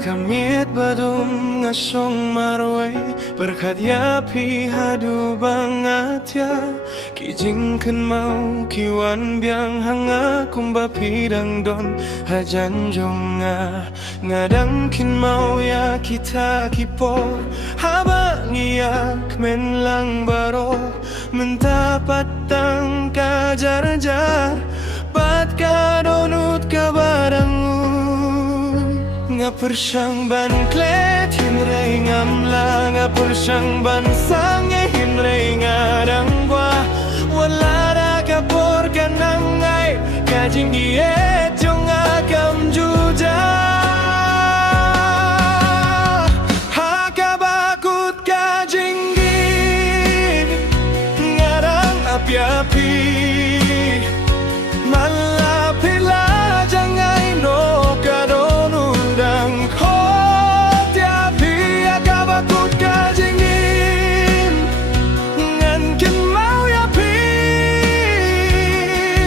Kamit badum ngasong marway berkat yapi hadu bangatya kijingkan mau kiwan biang hanga kumba pidang don hajan jonga ngadangkin mau ya kita kipo habang iyak men lang baro mentapat tang kajar-jar bat ka donut ka badangu ngapur sang ban klet hinrei ngamla ngapur sang ban sange hinrei ngadang gua walara kapur kanangai kajing giet jong akam juja hakabakut kajing gi ngadang api-api malapila jangai no kadonu dang khot yapi akabakut kajingin ngan kin mau yapi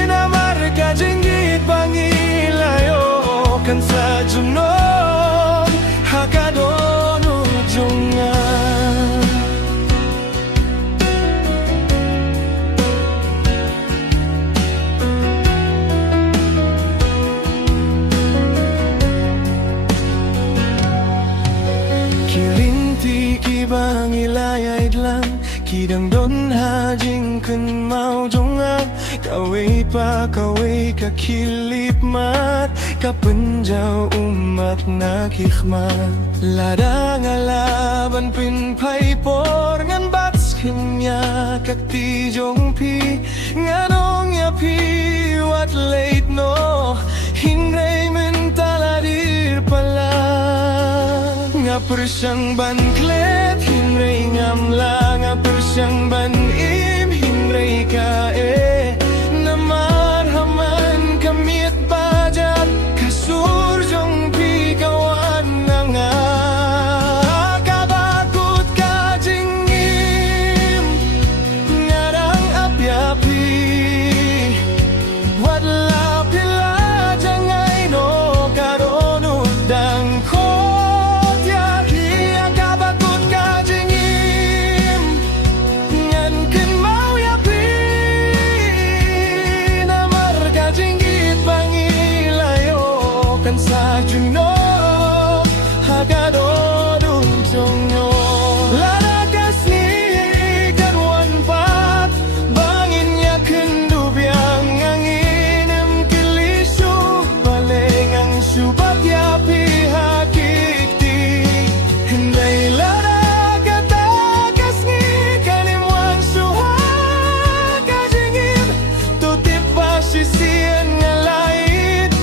namar kajingit bangilayo kan sajunon hakadonu jungan kilinti kibangilayay lang kidang don hajing kun mau jongat kaway pa kaway kakilip mat kapenjau umat nakikmat ladang alaban pinpay por ngan bats kenya kakti jong pi nganong yapi wat late no hinray mentaladir pala ngapur sang ban klet hinrei ngamla ngapur sang ban im hinrei kae namar haman kamit bajat kasur jong pi kawan nanga kabakut kajingim ngarang api-api wadla pila jangai no karonut dang ko sajuno hagadodun jongo larakas ni karwan pat bangin ya kendu biang anginem kilisu balengang subat ya pihakikti hindai laragatakas ni kalimwan suha kajingim tutip basisian ngalait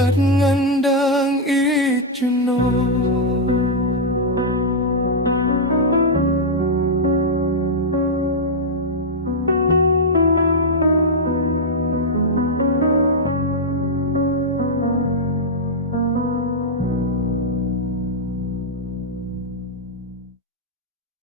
bat ngandang it you know